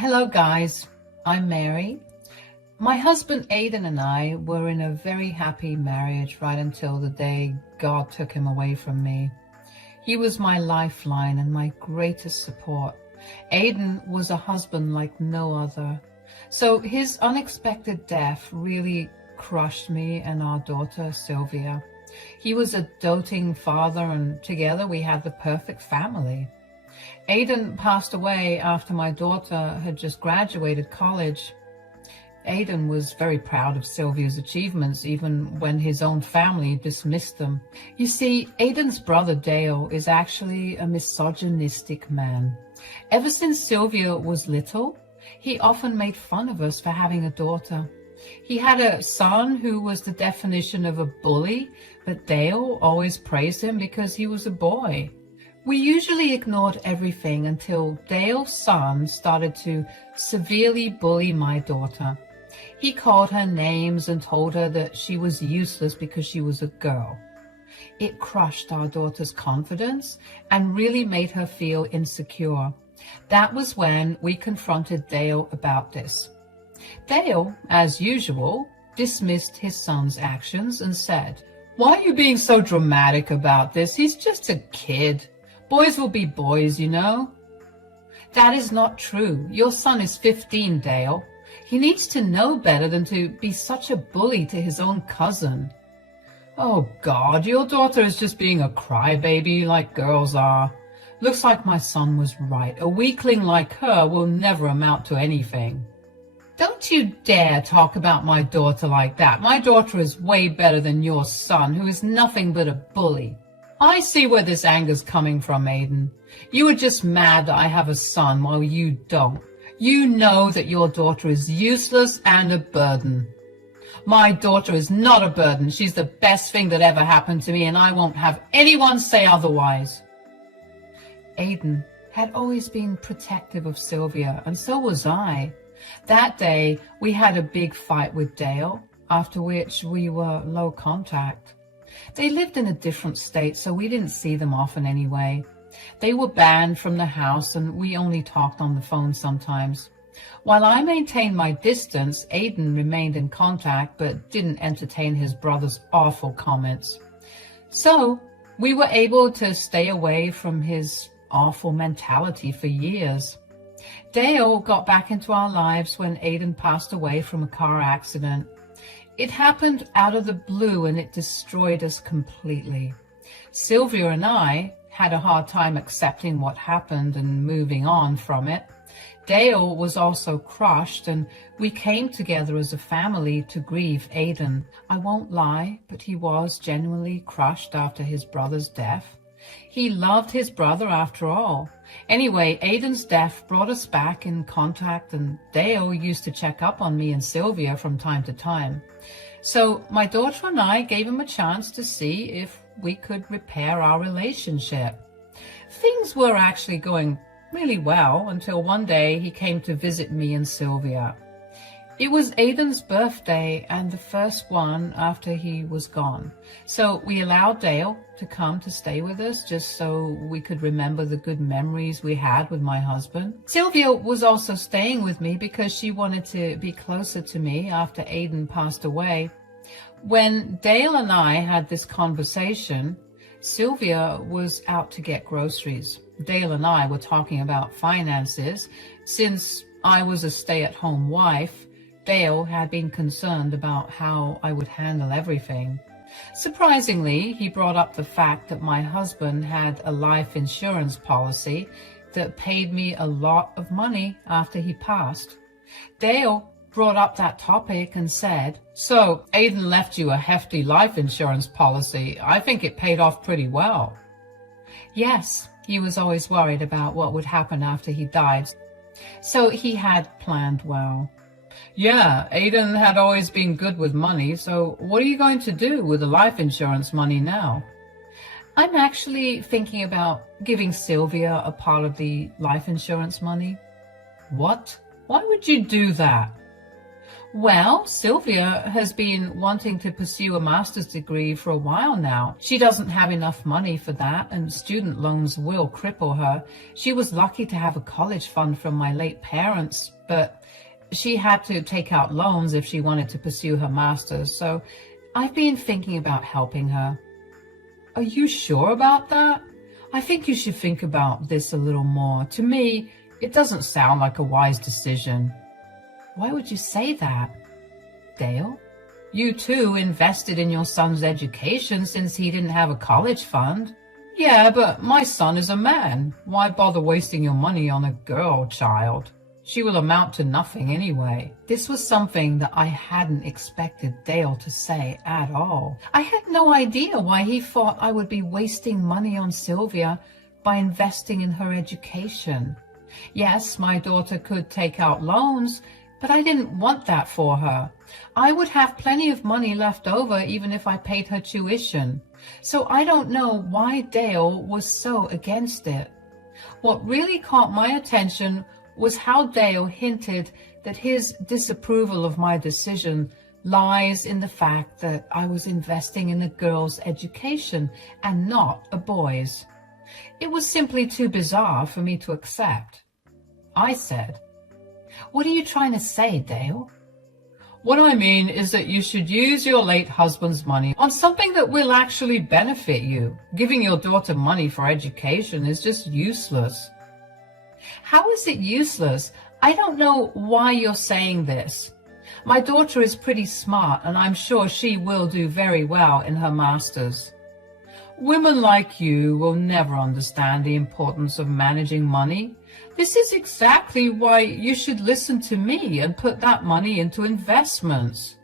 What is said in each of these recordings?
Hello guys, I'm Mary. My husband Aidan and I were in a very happy marriage right until the day God took him away from me. He was my lifeline and my greatest support. Aidan was a husband like no other. So his unexpected death really crushed me and our daughter Sylvia. He was a doting father and together we had the perfect family. Aidan passed away after my daughter had just graduated college. Aidan was very proud of Sylvia's achievements, even when his own family dismissed them. You see, Aidan's brother Dale is actually a misogynistic man. Ever since Sylvia was little, he often made fun of us for having a daughter. He had a son who was the definition of a bully, but Dale always praised him because he was a boy. We usually ignored everything until Dale's son started to severely bully my daughter. He called her names and told her that she was useless because she was a girl. It crushed our daughter's confidence and really made her feel insecure. That was when we confronted Dale about this. Dale, as usual, dismissed his son's actions and said, "Why are you being so dramatic about this? He's just a kid. Boys will be boys, you know." That is not true. Your son is 15, Dale. He needs to know better than to be such a bully to his own cousin. Oh God, your daughter is just being a crybaby like girls are. Looks like my son was right. A weakling like her will never amount to anything. Don't you dare talk about my daughter like that. My daughter is way better than your son, who is nothing but a bully. I see where this anger's coming from, Aidan. You are just mad that I have a son while you don't. You know that your daughter is useless and a burden. My daughter is not a burden. She's the best thing that ever happened to me, and I won't have anyone say otherwise. Aidan had always been protective of Sylvia, and so was I. That day, we had a big fight with Dale, after which we were low contact. They lived in a different state, so we didn't see them often anyway. They were banned from the house, and we only talked on the phone sometimes. While I maintained my distance, Aidan remained in contact, but didn't entertain his brother's awful comments. So, we were able to stay away from his awful mentality for years. Dale got back into our lives when Aidan passed away from a car accident. It happened out of the blue and it destroyed us completely. Sylvia and I had a hard time accepting what happened and moving on from it. Dale was also crushed, and we came together as a family to grieve Aidan. I won't lie, but he was genuinely crushed after his brother's death. He loved his brother after all. Anyway, Aidan's death brought us back in contact, and Dale used to check up on me and Sylvia from time to time. So my daughter and I gave him a chance to see if we could repair our relationship. Things were actually going really well until one day he came to visit me and Sylvia. It was Aidan's birthday and the first one after he was gone. So we allowed Dale to come to stay with us just so we could remember the good memories we had with my husband. Sylvia was also staying with me because she wanted to be closer to me after Aidan passed away. When Dale and I had this conversation, Sylvia was out to get groceries. Dale and I were talking about finances. Since I was a stay-at-home wife, Dale had been concerned about how I would handle everything. Surprisingly, he brought up the fact that my husband had a life insurance policy that paid me a lot of money after he passed. Dale brought up that topic and said, "So, Aidan left you a hefty life insurance policy. I think it paid off pretty well." Yes, he was always worried about what would happen after he died, so he had planned well. "Yeah, Aidan had always been good with money, so what are you going to do with the life insurance money now?" "I'm actually thinking about giving Sylvia a part of the life insurance money." "What? Why would you do that?" Well, Sylvia has been wanting to pursue a master's degree for a while now. She doesn't have enough money for that, and student loans will cripple her. She was lucky to have a college fund from my late parents, but she had to take out loans if she wanted to pursue her master's, so I've been thinking about helping her. Are you sure about that? I think you should think about this a little more. To me, it doesn't sound like a wise decision. Why would you say that? Dale, you too invested in your son's education since he didn't have a college fund. Yeah, but my son is a man. Why bother wasting your money on a girl child? She will amount to nothing anyway. This was something that I hadn't expected Dale to say at all. I had no idea why he thought I would be wasting money on Sylvia by investing in her education. Yes, my daughter could take out loans, but I didn't want that for her. I would have plenty of money left over even if I paid her tuition. So I don't know why Dale was so against it. What really caught my attention was how Dale hinted that his disapproval of my decision lies in the fact that I was investing in a girl's education and not a boy's. It was simply too bizarre for me to accept. I said, "What are you trying to say, Dale?" What I mean is that you should use your late husband's money on something that will actually benefit you. Giving your daughter money for education is just useless. How is it useless? I don't know why you're saying this. My daughter is pretty smart, and I'm sure she will do very well in her master's. Women like you will never understand the importance of managing money. This is exactly why you should listen to me and put that money into investments.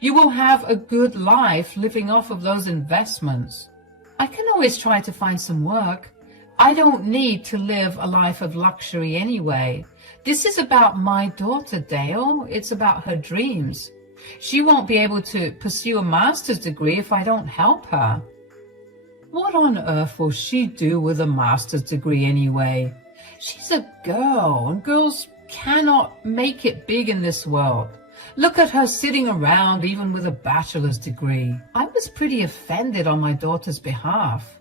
You will have a good life living off of those investments. I can always try to find some work. I don't need to live a life of luxury anyway. This is about my daughter, Dale. It's about her dreams. She won't be able to pursue a master's degree if I don't help her. What on earth will she do with a master's degree anyway? She's a girl, and girls cannot make it big in this world. Look at her sitting around even with a bachelor's degree. I was pretty offended on my daughter's behalf.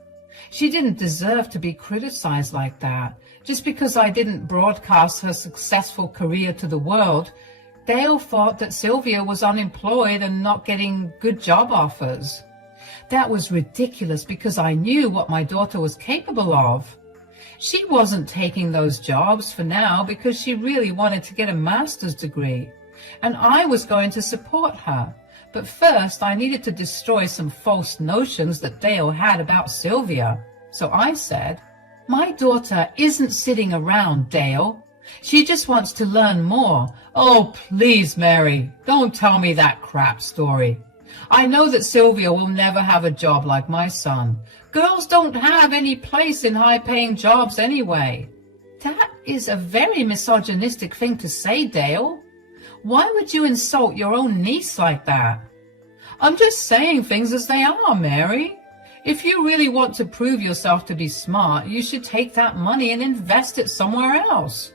She didn't deserve to be criticized like that. Just because I didn't broadcast her successful career to the world, Dale thought that Sylvia was unemployed and not getting good job offers. That was ridiculous because I knew what my daughter was capable of. She wasn't taking those jobs for now because she really wanted to get a master's degree, and I was going to support her. But first I needed to destroy some false notions that Dale had about Sylvia. So I said, "My daughter isn't sitting around, Dale. She just wants to learn more." "Oh, please, Mary, don't tell me that crap story. I know that Sylvia will never have a job like my son. Girls don't have any place in high-paying jobs anyway." That is a very misogynistic thing to say, Dale. Why would you insult your own niece like that? I'm just saying things as they are, Mary. If you really want to prove yourself to be smart, you should take that money and invest it somewhere else.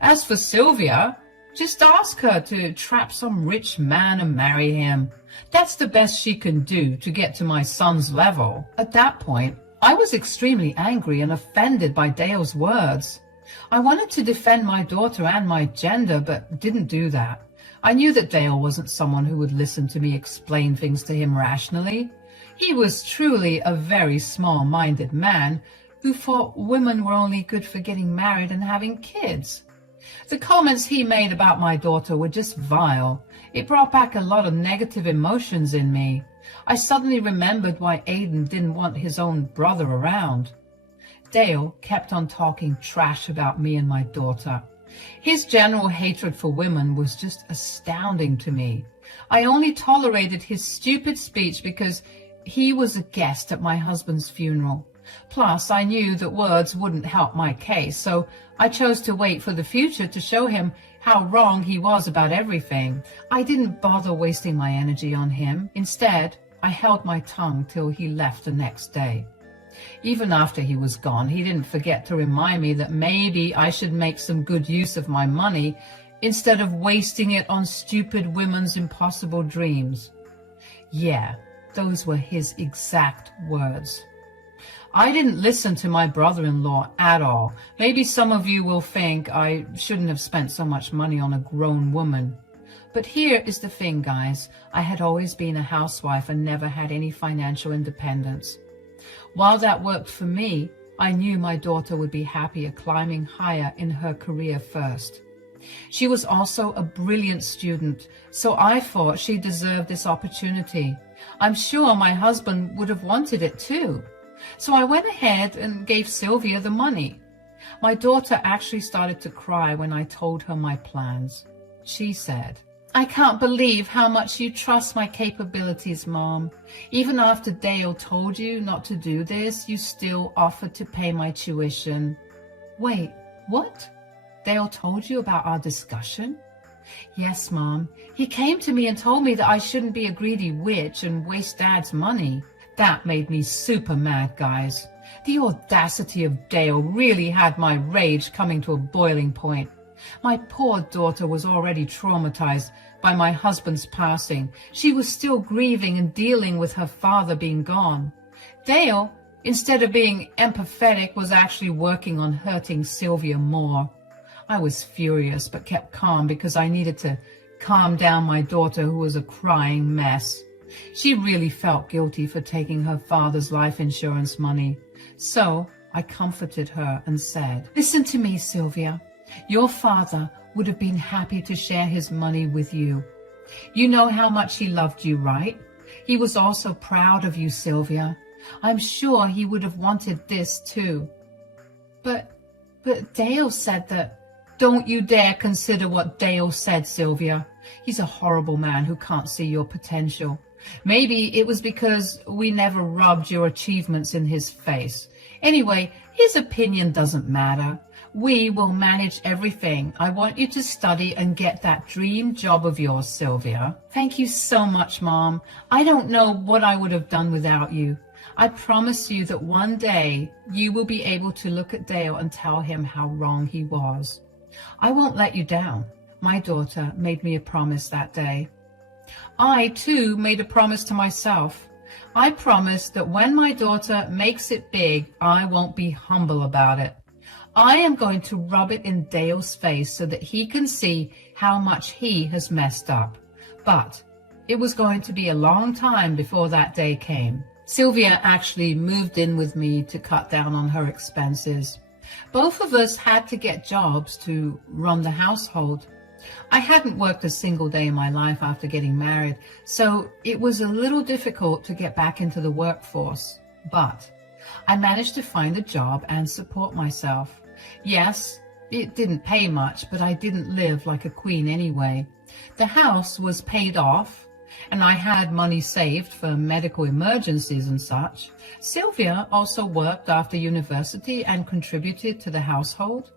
As for Sylvia, just ask her to trap some rich man and marry him. That's the best she can do to get to my son's level. At that point, I was extremely angry and offended by Dale's words. I wanted to defend my daughter and my gender, but didn't do that. I knew that Dale wasn't someone who would listen to me explain things to him rationally. He was truly a very small-minded man who thought women were only good for getting married and having kids. The comments he made about my daughter were just vile. It brought back a lot of negative emotions in me. I suddenly remembered why Aiden didn't want his own brother around. Dale kept on talking trash about me and my daughter. His general hatred for women was just astounding to me. I only tolerated his stupid speech because he was a guest at my husband's funeral. Plus, I knew that words wouldn't help my case, so I chose to wait for the future to show him how wrong he was about everything. I didn't bother wasting my energy on him. Instead, I held my tongue till he left the next day. Even after he was gone, he didn't forget to remind me that maybe I should make some good use of my money instead of wasting it on stupid women's impossible dreams. Yeah, those were his exact words. I didn't listen to my brother-in-law at all. Maybe some of you will think I shouldn't have spent so much money on a grown woman. But here is the thing, guys. I had always been a housewife and never had any financial independence. While that worked for me, I knew my daughter would be happier climbing higher in her career first. She was also a brilliant student, so I thought she deserved this opportunity. I'm sure my husband would have wanted it too. So I went ahead and gave Sylvia the money. My daughter actually started to cry when I told her my plans. She said, "I can't believe how much you trust my capabilities, Mom. Even after Dale told you not to do this, you still offered to pay my tuition." Wait, what? Dale told you about our discussion? Yes, Mom. He came to me and told me that I shouldn't be a greedy witch and waste Dad's money. That made me super mad, guys. The audacity of Dale really had my rage coming to a boiling point. My poor daughter was already traumatized by my husband's passing. She was still grieving and dealing with her father being gone. Dale, instead of being empathetic, was actually working on hurting Sylvia more. I was furious but kept calm because I needed to calm down my daughter, who was a crying mess. She really felt guilty for taking her father's life insurance money. So I comforted her and said, "Listen to me, Sylvia. Your father would have been happy to share his money with you. You know how much he loved you, right? He was also proud of you, Sylvia. I'm sure he would have wanted this too." But Dale said that. Don't you dare consider what Dale said, Sylvia. He's a horrible man who can't see your potential. Maybe it was because we never rubbed your achievements in his face. Anyway, his opinion doesn't matter. We will manage everything. I want you to study and get that dream job of yours, Sylvia. Thank you so much, Mom. I don't know what I would have done without you. I promise you that one day you will be able to look at Dale and tell him how wrong he was. I won't let you down. My daughter made me a promise that day. I, too, made a promise to myself. I promised that when my daughter makes it big, I won't be humble about it. I am going to rub it in Dale's face so that he can see how much he has messed up. But it was going to be a long time before that day came. Sylvia actually moved in with me to cut down on her expenses. Both of us had to get jobs to run the household. I hadn't worked a single day in my life after getting married, so it was a little difficult to get back into the workforce. But I managed to find a job and support myself. Yes, it didn't pay much, but I didn't live like a queen anyway. The house was paid off, and I had money saved for medical emergencies and such. Sylvia also worked after university and contributed to the household.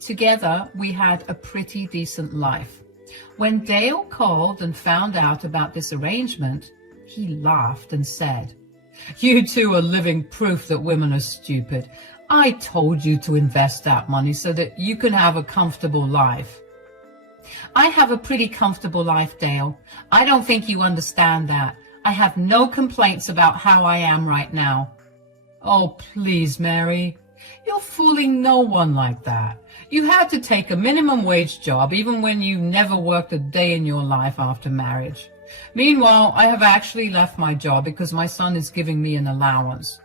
Together, we had a pretty decent life. When Dale called and found out about this arrangement, he laughed and said, "You two are living proof that women are stupid. I told you to invest that money so that you can have a comfortable life." I have a pretty comfortable life, Dale. I don't think you understand that. I have no complaints about how I am right now. Oh, please, Mary. You're fooling no one like that. You had to take a minimum wage job even when you never worked a day in your life after marriage. Meanwhile, I have actually left my job because my son is giving me an allowance.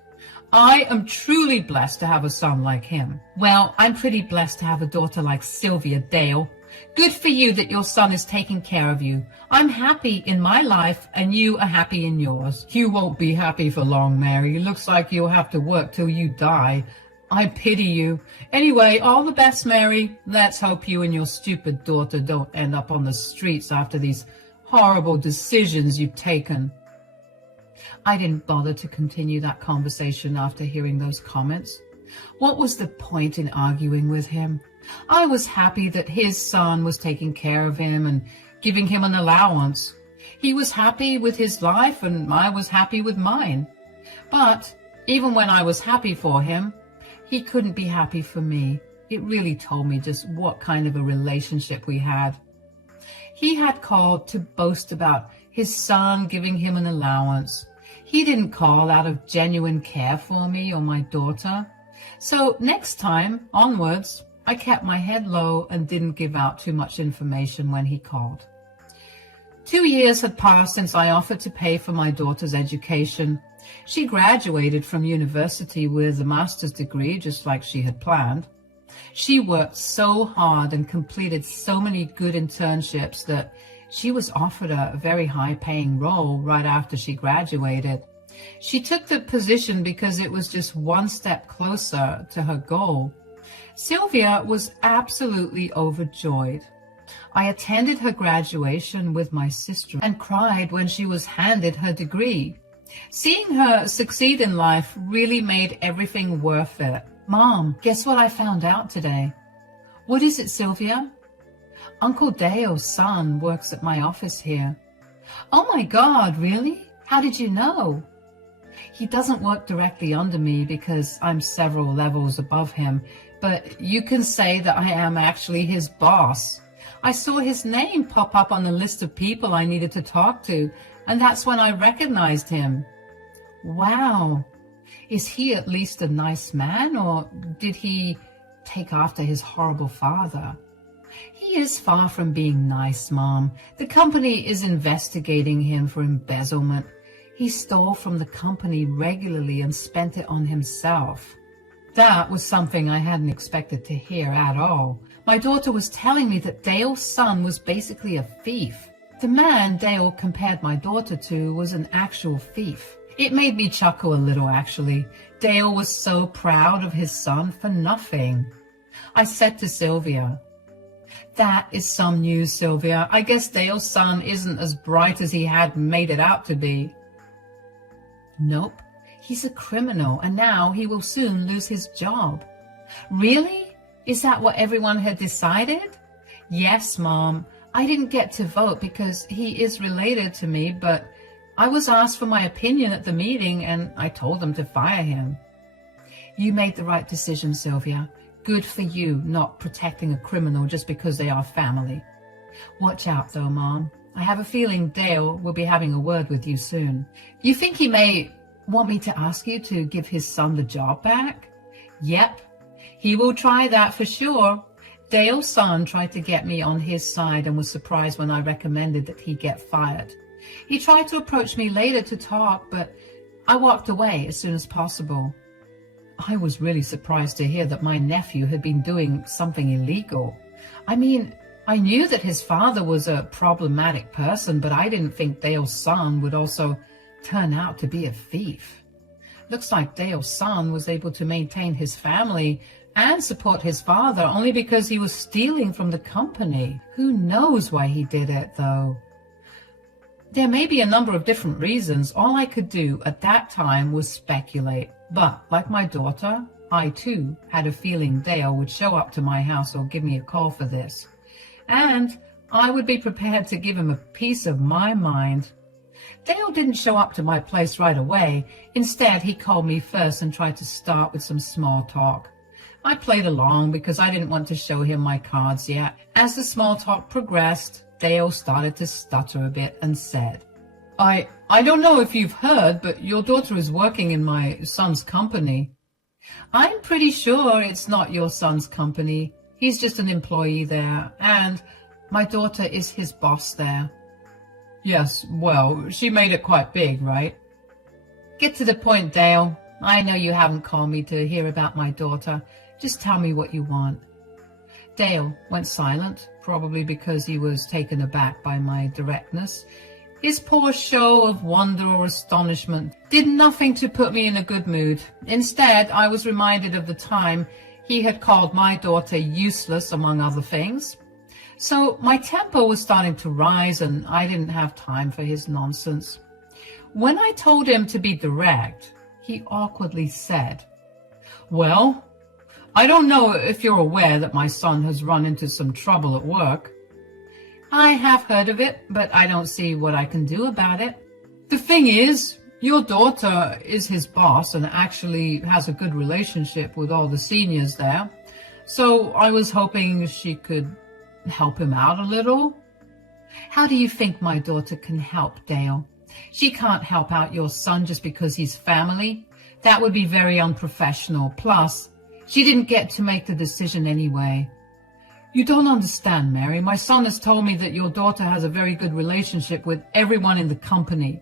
I am truly blessed to have a son like him. Well, I'm pretty blessed to have a daughter like Sylvia, Dale. Good for you that your son is taking care of you. I'm happy in my life and you are happy in yours. You won't be happy for long, Mary. Looks like you'll have to work till you die. I pity you. Anyway, all the best, Mary. Let's hope you and your stupid daughter don't end up on the streets after these horrible decisions you've taken. I didn't bother to continue that conversation after hearing those comments. What was the point in arguing with him? I was happy that his son was taking care of him and giving him an allowance. He was happy with his life and I was happy with mine. But even when I was happy for him, he couldn't be happy for me. It really told me just what kind of a relationship we had. He had called to boast about his son giving him an allowance. He didn't call out of genuine care for me or my daughter. So next time onwards, I kept my head low and didn't give out too much information when he called. 2 years had passed since I offered to pay for my daughter's education. She graduated from university with a master's degree, just like she had planned. She worked so hard and completed so many good internships that she was offered a very high-paying role right after she graduated. She took the position because it was just one step closer to her goal. Sylvia was absolutely overjoyed. I attended her graduation with my sister and cried when she was handed her degree. Seeing her succeed in life really made everything worth it. Mom, guess what I found out today? What is it, Sylvia? Uncle Dale's son works at my office here. Oh my God, really? How did you know? He doesn't work directly under me because I'm several levels above him, but you can say that I am actually his boss. I saw his name pop up on the list of people I needed to talk to, and that's when I recognized him. Wow. Is he at least a nice man, or did he take after his horrible father? He is far from being nice, Mom. The company is investigating him for embezzlement. He stole from the company regularly and spent it on himself. That was something I hadn't expected to hear at all. My daughter was telling me that Dale's son was basically a thief. The man Dale compared my daughter to was an actual thief. It made me chuckle a little, actually. Dale was so proud of his son for nothing. I said to Sylvia, "That is some news, Sylvia. I guess Dale's son isn't as bright as he had made it out to be." "Nope. He's a criminal, and now he will soon lose his job." "Really? Is that what everyone had decided?" "Yes, Mom. I didn't get to vote because he is related to me, but I was asked for my opinion at the meeting, and I told them to fire him." "You made the right decision, Sylvia. Good for you, not protecting a criminal just because they are family. Watch out, though, Mom. I have a feeling Dale will be having a word with you soon." "You think he may want me to ask you to give his son the job back?" "Yep. He will try that for sure. Dale's son tried to get me on his side and was surprised when I recommended that he get fired. He tried to approach me later to talk, but I walked away as soon as possible. I was really surprised to hear that my nephew had been doing something illegal. I mean, I knew that his father was a problematic person, but I didn't think Dale's son would also turn out to be a thief. Looks like Dale's son was able to maintain his family and support his father only because he was stealing from the company. Who knows why he did it, though? There may be a number of different reasons. All I could do at that time was speculate. But, like my daughter, I too had a feeling Dale would show up to my house or give me a call for this. And I would be prepared to give him a piece of my mind. Dale didn't show up to my place right away. Instead, he called me first and tried to start with some small talk. I played along because I didn't want to show him my cards yet. As the small talk progressed, Dale started to stutter a bit and said, I don't know if you've heard, but your daughter is working in my son's company." "I'm pretty sure it's not your son's company. He's just an employee there, and my daughter is his boss there." "Yes, well, she made it quite big, right?" "Get to the point, Dale. I know you haven't called me to hear about my daughter. Just tell me what you want." Dale went silent, probably because he was taken aback by my directness. His poor show of wonder or astonishment did nothing to put me in a good mood. Instead, I was reminded of the time he had called my daughter useless, among other things. So my temper was starting to rise, and I didn't have time for his nonsense. When I told him to be direct, he awkwardly said, "Well, I don't know if you're aware that my son has run into some trouble at work." "I have heard of it, but I don't see what I can do about it." "The thing is, your daughter is his boss and actually has a good relationship with all the seniors there. So I was hoping she could help him out a little. How do you think my daughter can help, Dale? She can't help out your son just because he's family. That would be very unprofessional. Plus, she didn't get to make the decision anyway. You don't understand, Mary. My son has told me that your daughter has a very good relationship with everyone in the company.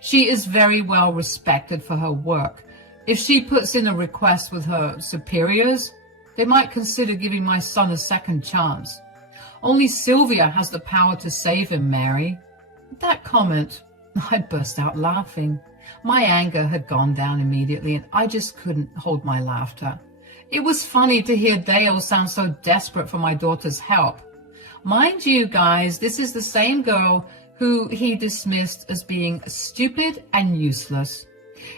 She is very well respected for her work. If she puts in a request with her superiors, they might consider giving my son a second chance. Only Sylvia has the power to save him, Mary. At that comment, I burst out laughing. My anger had gone down immediately, and I just couldn't hold my laughter. It was funny to hear Dale sound so desperate for my daughter's help. Mind you, guys, this is the same girl who he dismissed as being stupid and useless.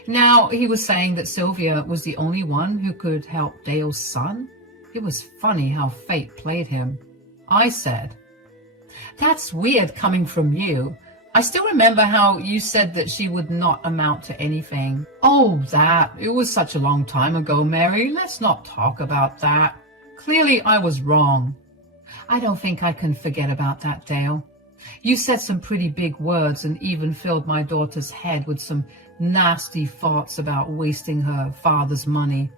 Now he was saying that Sylvia was the only one who could help Dale's son. It was funny how fate played him. I said, "That's weird coming from you. I still remember how you said that she would not amount to anything." "Oh, that. It was such a long time ago, Mary. Let's not talk about that. Clearly I was wrong." "I don't think I can forget about that, Dale. You said some pretty big words and even filled my daughter's head with some nasty thoughts about wasting her father's money."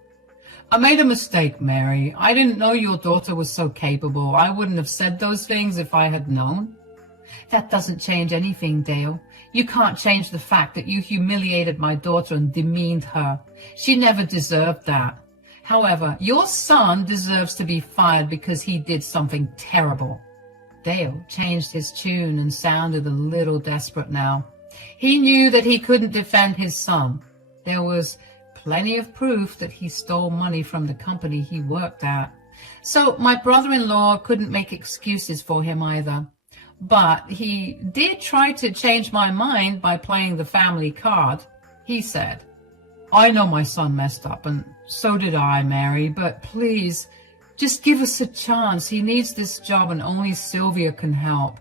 "I made a mistake, Mary. I didn't know your daughter was so capable. I wouldn't have said those things if I had known." "That doesn't change anything, Dale. You can't change the fact that you humiliated my daughter and demeaned her. She never deserved that. However, your son deserves to be fired because he did something terrible." Dale changed his tune and sounded a little desperate now. He knew that he couldn't defend his son. There was plenty of proof that he stole money from the company he worked at. So my brother-in-law couldn't make excuses for him either. But he did try to change my mind by playing the family card. He said, "I know my son messed up, and so did I, Mary, but please, just give us a chance. He needs this job and only Sylvia can help.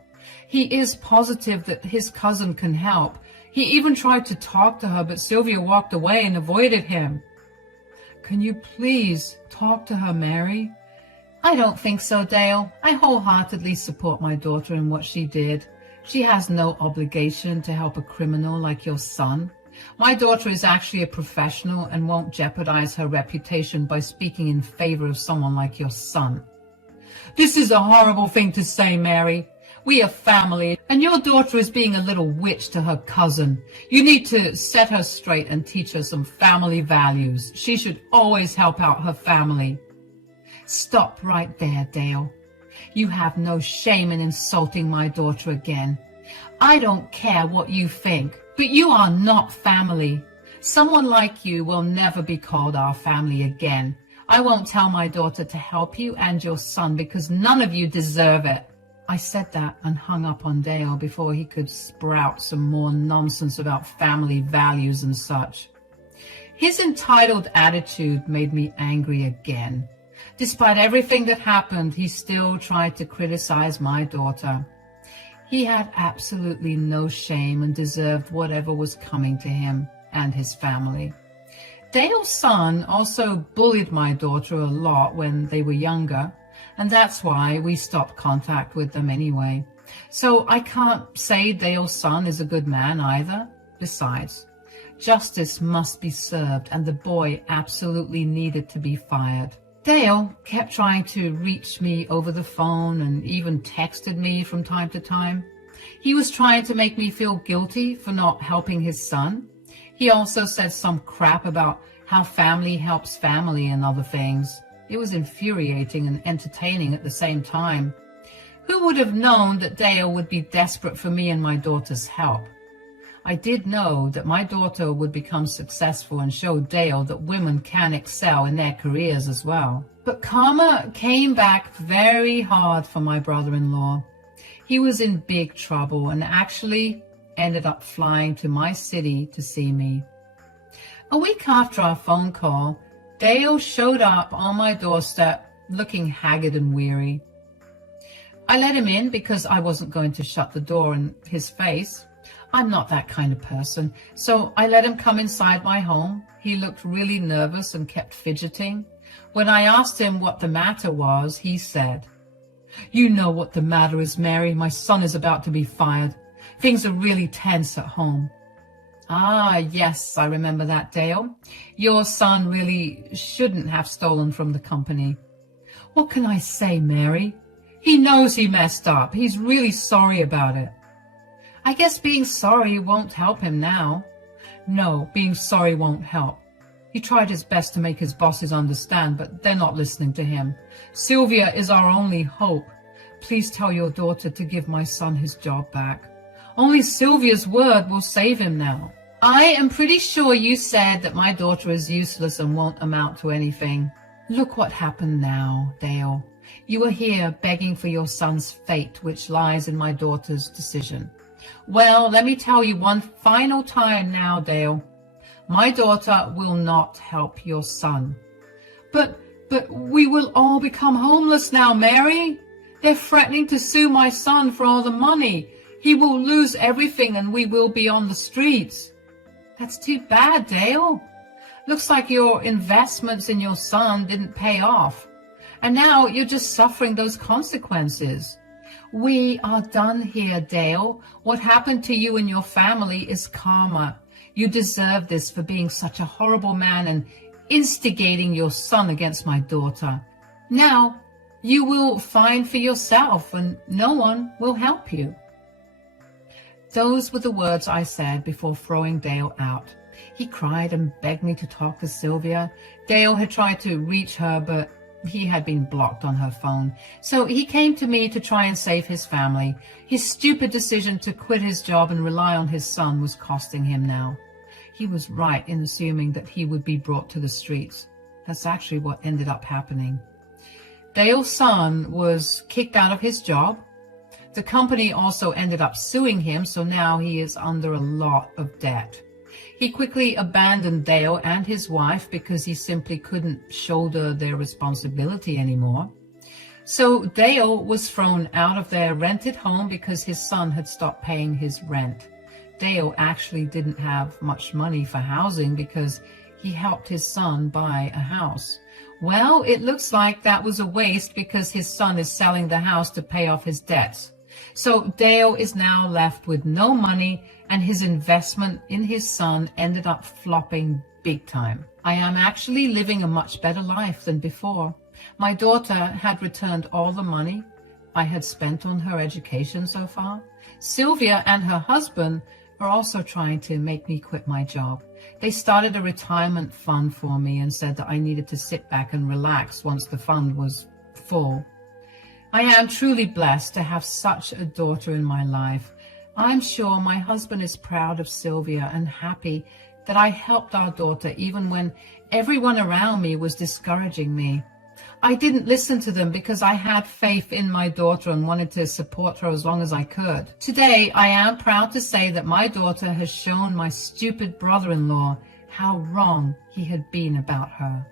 He is positive that his cousin can help. He even tried to talk to her, but Sylvia walked away and avoided him." "Can you please talk to her, Mary?" "I don't think so, Dale. I wholeheartedly support my daughter in what she did. She has no obligation to help a criminal like your son. My daughter is actually a professional and won't jeopardize her reputation by speaking in favor of someone like your son." "This is a horrible thing to say, Mary. We are family, and your daughter is being a little witch to her cousin. You need to set her straight and teach her some family values. She should always help out her family." "Stop right there, Dale. You have no shame in insulting my daughter again. I don't care what you think, but you are not family. Someone like you will never be called our family again. I won't tell my daughter to help you and your son because none of you deserve it." I said that and hung up on Dale before he could sprout some more nonsense about family values and such. His entitled attitude made me angry again. Despite everything that happened, he still tried to criticize my daughter. He had absolutely no shame and deserved whatever was coming to him and his family. Dale's son also bullied my daughter a lot when they were younger, and that's why we stopped contact with them anyway. So I can't say Dale's son is a good man either. Besides, justice must be served, and the boy absolutely needed to be fired. Dale kept trying to reach me over the phone and even texted me from time to time. He was trying to make me feel guilty for not helping his son. He also said some crap about how family helps family and other things. It was infuriating and entertaining at the same time. Who would have known that Dale would be desperate for me and my daughter's help? I did know that my daughter would become successful and show Dale that women can excel in their careers as well. But karma came back very hard for my brother-in-law. He was in big trouble and actually ended up flying to my city to see me. A week after our phone call, Dale showed up on my doorstep looking haggard and weary. I let him in because I wasn't going to shut the door in his face. I'm not that kind of person, so I let him come inside my home. He looked really nervous and kept fidgeting. When I asked him what the matter was, he said, "You know what the matter is, Mary. My son is about to be fired. Things are really tense at home." "Ah, yes, I remember that, Dale. Your son really shouldn't have stolen from the company." "What can I say, Mary? He knows he messed up. He's really sorry about it." "I guess being sorry won't help him now." "No, being sorry won't help. He tried his best to make his bosses understand, but they're not listening to him. Sylvia is our only hope. Please tell your daughter to give my son his job back. Only Sylvia's word will save him now." "I am pretty sure you said that my daughter is useless and won't amount to anything. Look what happened now, Dale. You are here begging for your son's fate, which lies in my daughter's decision. Well, let me tell you one final time now, Dale. My daughter will not help your son." But we will all become homeless now, Mary. They're threatening to sue my son for all the money. He will lose everything and we will be on the streets." "That's too bad, Dale. Looks like your investments in your son didn't pay off. And now you're just suffering those consequences. We are done here, Dale. What happened to you and your family is karma. You deserve this for being such a horrible man and instigating your son against my daughter. Now you will find for yourself and no one will help you." Those were the words I said before throwing Dale out. He cried and begged me to talk to Sylvia. Dale had tried to reach her, but he had been blocked on her phone. So he came to me to try and save his family. His stupid decision to quit his job and rely on his son was costing him now. He was right in assuming that he would be brought to the streets. That's actually what ended up happening. Dale's son was kicked out of his job. The company also ended up suing him, so now he is under a lot of debt. He quickly abandoned Dale and his wife because he simply couldn't shoulder their responsibility anymore. So Dale was thrown out of their rented home because his son had stopped paying his rent. Dale actually didn't have much money for housing because he helped his son buy a house. Well, it looks like that was a waste because his son is selling the house to pay off his debts. So Dale is now left with no money and his investment in his son ended up flopping big time. I am actually living a much better life than before. My daughter had returned all the money I had spent on her education so far. Sylvia and her husband are also trying to make me quit my job. They started a retirement fund for me and said that I needed to sit back and relax once the fund was full. I am truly blessed to have such a daughter in my life. I'm sure my husband is proud of Sylvia and happy that I helped our daughter even when everyone around me was discouraging me. I didn't listen to them because I had faith in my daughter and wanted to support her as long as I could. Today, I am proud to say that my daughter has shown my stupid brother-in-law how wrong he had been about her.